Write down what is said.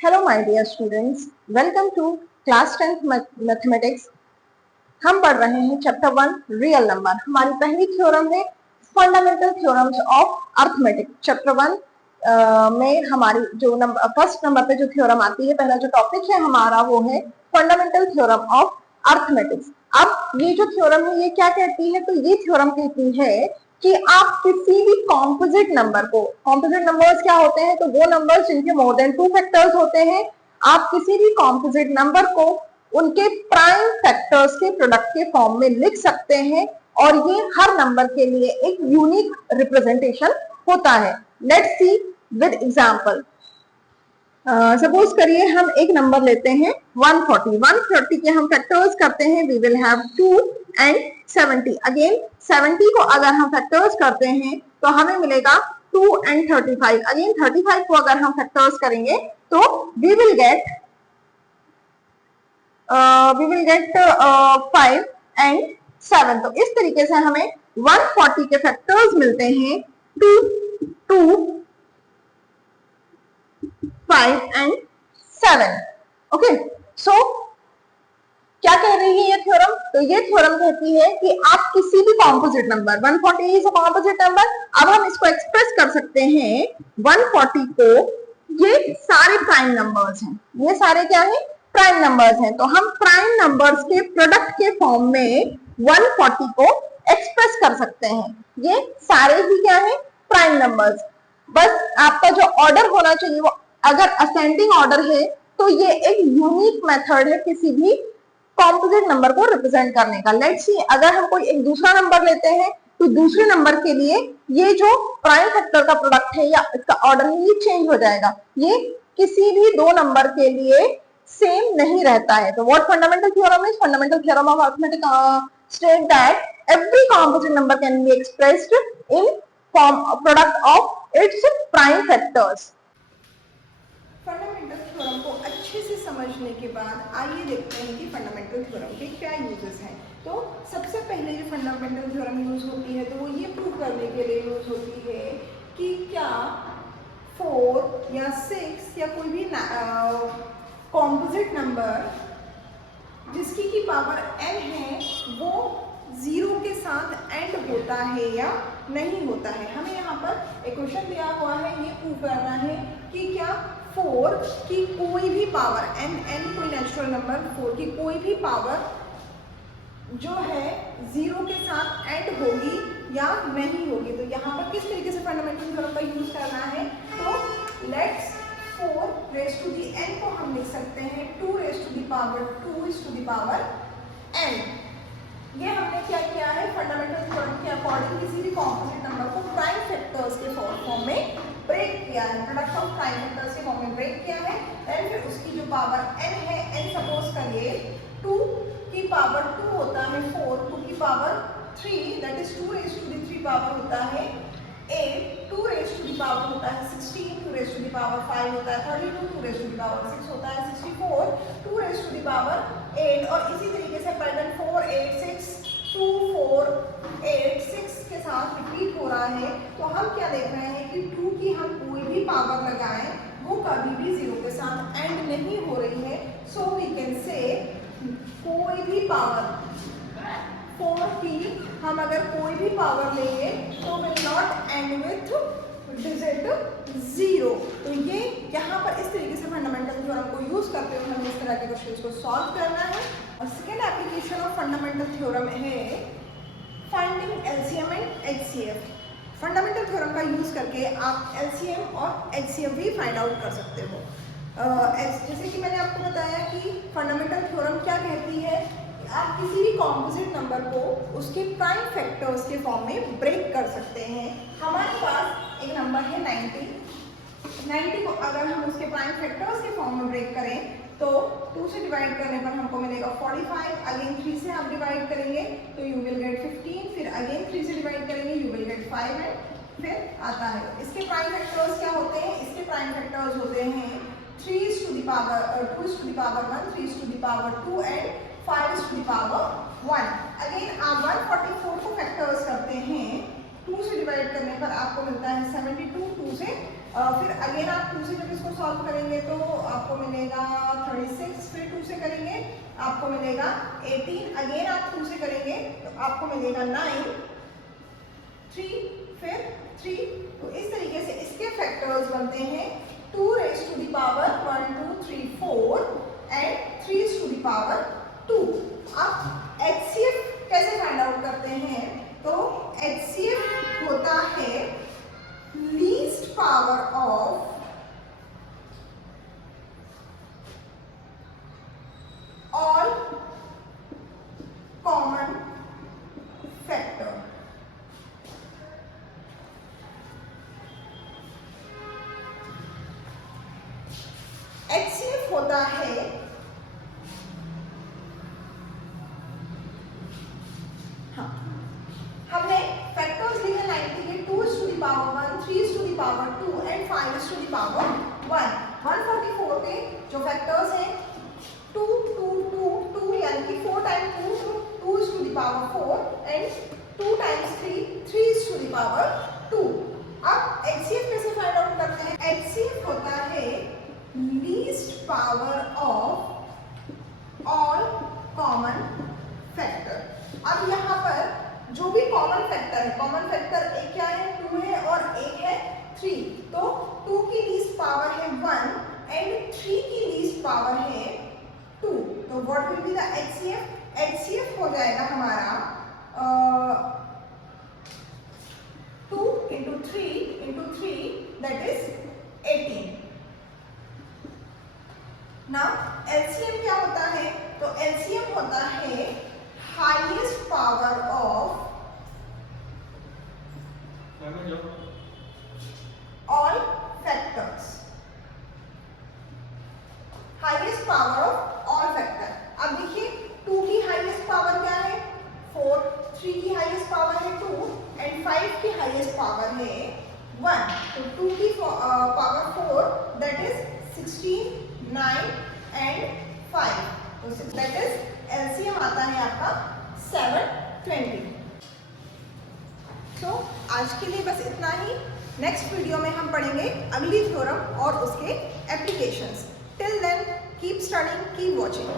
Hello my dear students, welcome to class 10th mathematics. हम पढ़ रहे हैं चैप्टर 1 रियल नंबर। हमारी पहली थ्योरम है fundamental theorems of arithmetic. Chapter 1 में हमारी जो फर्स्ट नंबर पे जो थ्योरम आती है, पहला जो टॉपिक है हमारा वो है फंडामेंटल थ्योरम ऑफ अर्थमेटिक्स। अब ये जो थ्योरम है ये क्या कहती है? तो ये थ्योरम कहती है कि आप किसी भी कॉम्पोजिट नंबर को, कॉम्पोजिट नंबर्स क्या होते हैं? तो वो नंबर्स जिनके मोर देन 2 फैक्टर्स होते हैं, आप किसी भी कॉम्पोजिट नंबर को उनके प्राइम फैक्टर्स के प्रोडक्ट के फॉर्म में लिख सकते हैं और ये हर नंबर के लिए एक यूनिक रिप्रेजेंटेशन होता है। Let's see with example. Suppose करिए हम एक नंबर लेते हैं 140। 140 के हम फैक्टर्स करते हैं, we will have 2 and 70। Again 70 को अगर हम फैक्टर्स करते हैं तो हमें मिलेगा 2 एंड 35। अगेन 35 को अगर हम फैक्टर्स करेंगे तो वी विल गेट 5 एंड 7। तो इस तरीके से हमें 140 के फैक्टर्स मिलते हैं 2, 2, 5 एंड 7। ओके, सो क्या कह रही है ये थ्योरम? तो ये थ्योरम कहती है कि आप किसी भी composite number, 140 is a composite number. अब हम इसको एक्सप्रेस कर सकते हैं 140 को, ये सारे प्राइम नंबर्स हैं, ये सारे क्या है? प्राइम नंबर्स हैं। तो हम प्राइम नंबर्स के प्रोडक्ट के फॉर्म में 140 को एक्सप्रेस कर सकते हैं। ये सारे ही क्या है? Prime numbers. बस आपका जो ऑर्डर होना चाहिए वो अगर असेंडिंग ऑर्डर है तो ये एक यूनिक मेथड है किसी भी कॉम्पोजिट नंबर को रिप्रेजेंट करने का। लेट्स सी, अगर हम कोई एक दूसरा नंबर लेते हैं तो दूसरे नंबर के लिए ये जो प्राइम फैक्टर का प्रोडक्ट है या इसका ऑर्डर है ये चेंज हो जाएगा। ये किसी भी दो नंबर के लिए सेम नहीं रहता है। तो what fundamental theorem is? Fundamental theorem of arithmetic state that every composite number can be expressed in form product of its prime factors. Fundamental theorem को अच्छे से समझने के बाद आइए देखते हैं कि फंडामेंटल थ्योरम के क्या यूजेस हैं। तो सबसे पहले जो फंडामेंटल थ्योरम यूज होती है तो वो ये प्रूव करने के लिए यूज होती है कि क्या 4 या 6 या कोई भी कॉम्पोजिट नंबर जिसकी की पावर n है वो 0 के साथ एंड होता है या नहीं होता है। हमें यहाँ पर एक क्वेश्चन दिया हुआ है, ये प्रूव करना है कि क्या 4 की कोई भी पावर n कोई नेचुरल नंबर 4 की कोई भी पावर जो है 0 के साथ एंड होगी या नहीं होगी। तो यहाँ पर किस तरीके से फंडामेंटल थ्योरम का यूज करना है? तो let's 4 raise to the n को हम लिख सकते हैं 2 raise to the power 2 is to the power n। ये हमने क्या किया है? फंडामेंटल थ्योरम के अकॉर्डिंग किसी भी कॉम्पोजिट नंबर को प्राइम फैक्टर्स के फॉर्म में ब्रेक किया है, प्रोडक्ट ऑफ प्राइम फैक्टर्स के फॉर्म में ब्रेक किया है। देन फिर उसकी जो पावर n है, n सपोज करिए 2 की पावर 2 होता है 4, 2 की power 3 that is 2 raise to the 3 power होता है 8, 2 रेज़ टू दी पावर होता है 16, 2 रेज़ टू दी पावर 5 होता है 32, 2 रेज़ टू दी पावर 6 होता है 64, 2 रेज़ टू दी पावर 8। और इसी तरीके से पैटर्न 4, 8, 6, 2, 4, 8, 6 के साथ रिपीट हो रहा है। तो हम क्या देख रहे हैं कि 2 की हम कोई भी पावर लगाएं वो कभी भी 0 के साथ एंड नहीं हो रही है। सो वी कैन से कोई भी पावर 4 की हम अगर कोई भी पावर लेंगे तो will not and with digit 0। तो ये यहाँ पर इस तरीके से फंडामेंटल थ्योरम को यूज करते हुए हमें इस तरह के क्वेश्चंस को सॉल्व करना है। और second application of fundamental theorem है finding LCM and HCF. Fundamental theorem का यूज करके आप एलसीएम और एचसीएफ भी फाइंड आउट कर सकते हो। जैसे कि मैंने आपको बताया कि फंडामेंटल थ्योरम क्या कहती है, आप किसी भी कॉम्पोजिट नंबर को उसके प्राइम फैक्टर्स के फॉर्म में ब्रेक कर सकते हैं। हमारे पास एक नंबर है 90 को अगर हम उसके प्राइम फैक्टर्स के फॉर्म में ब्रेक करें तो 2 से डिवाइड करने पर हमको मिलेगा 45, अगेन 3 से आप डिवाइड करेंगे तो यू विल गेट 15, फिर अगेन 3 से डिवाइड करेंगे यू विल गेट 5 एंड फिर आता है। इसके प्राइम फैक्टर्स क्या होते हैं? इसके प्राइम फैक्टर्स होते हैं 3 is to the power 2 is to the power 1, 3 is to the power 2 and 5 is to the power 1। Again आप 144 को फैक्टर्स करते हैं 2 से डिवाइड करने पर आपको मिलता है 72, 2 से फिर अगेन आप 2 से जब इसको सॉल्व करेंगे तो आपको मिलेगा 36, फिर 2 से करेंगे आपको मिलेगा 18, अगेन आप 2 से करेंगे तो आपको मिलेगा 9, 3, फिर 3। तो इस तरीके से इसके फैक्टर्स बनते हैं 2 raised to the power 1, 2, 3, 4 and 3 raised to the power 2। अब HCF कैसे फाइंड आउट करते हैं? तो HCF होता है least power of all common factor. HCF होता है हमने फैक्टर्स लिखे 90 के 2 is to the power 1, 3 is to the power 2 and 5 is to the power 1। 144 के जो फैक्टर्स हैं 2, 2, 2, 2 यानी कि 4 times 2, 2 is to the power 4 and 2 times 3, 3 is to the power 2। अब HCF कैसे फाइंड आउट करते हैं? HCF होता है least power of all common factor. अब यहाँ पर जो भी कॉमन फैक्टर है, कॉमन फैक्टर एक क्या है? 2 है और एक है 3। तो 2 की लीस्ट पावर है 1 एंड 3 की लीस्ट पावर है 2। तो what will be the HCF? HCF हो जाएगा हमारा 2 into 3 that is 18। Now LCM क्या होता है? तो LCM होता है highest power of all factors. Highest power of all factor. अब देखिए 2 की हाईएस्ट पावर क्या है? 4, 3 की हाईएस्ट पावर है 2 एंड 5 की हाईएस्ट पावर है 1। तो 2 की पावर 4 दैट इज 16, 9 एंड 5। तो दैट इज LCM आता है आपका 720। तो आज के लिए बस इतना ही। नेक्स्ट वीडियो में हम पढ़ेंगे अगली थ्योरम और उसके applications. Till then keep studying, keep watching.